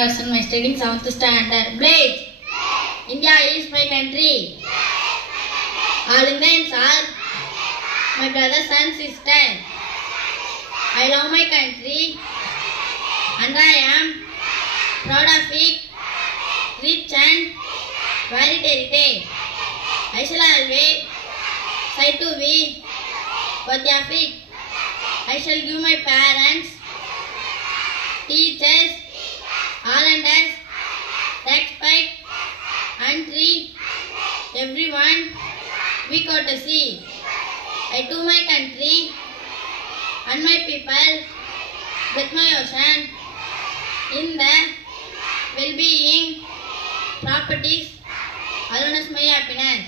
Rasan, my studying 7th standard. Blaze! India is my country. All Indians are my brothers and sisters. I love my country and I am proud of it, rich and varied heritage. I shall always try to be worthy of it. I shall give my parents, teachers, all elders respect and treat everyone with courtesy. I to my country and my people with my ocean in the well-being, properties, alone as my happiness.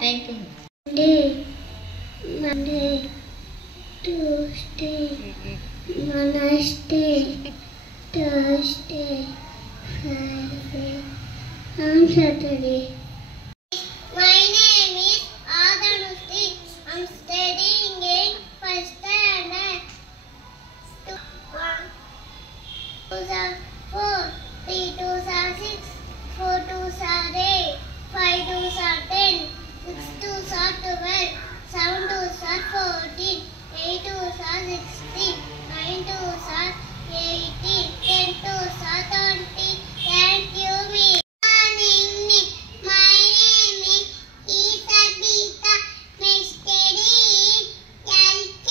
Thank you. Monday, Tuesday, Wednesday, Thursday, Friday, and Saturday. My name is Adanusti. I'm studying in first standard. 2004, 3 2 6, 4 2 8, 5 2 10, 6 2 12, 7 2 14, 8 2 16, 9 2 18, 10 2 20. Thank you, me. My name is Isabita. My study LKG,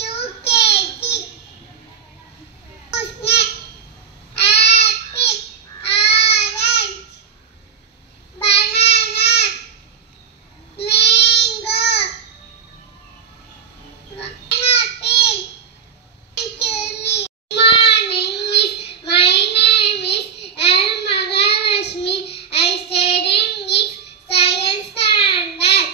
UKG. Apple, orange, banana, mango, pineapple. Thank you, me. Morning, miss. My name is L. Mahalakshmi. I studying in second standard.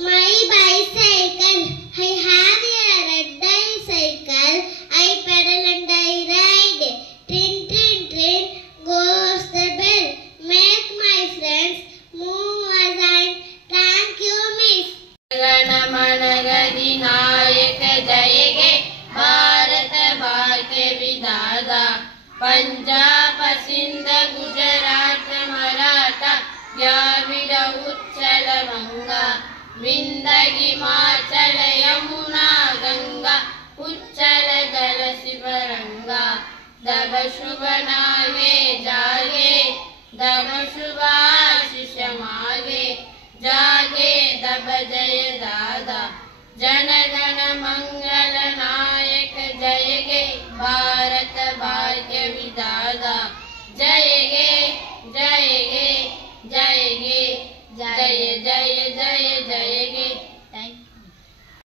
My bicycle. I have a red bicycle. I pedal and I ride. Trin, trin, trin goes the bell. Make my friends move aside. Thank you, miss. गणमनगधिनायक जय गे भारत भाग्य विधाता पंजाब सिंध गुजरात मराठा द्राविड उच्चल गंगा विंध्य हिमाचल यमुना गंगा उच्चल जल शिवरंगा दब शुभ नागे जागे दब शुभ आशीष मागे जागे दब जय दादा जन गण मंगल नायक जय गे भारत भाग्य विधाता।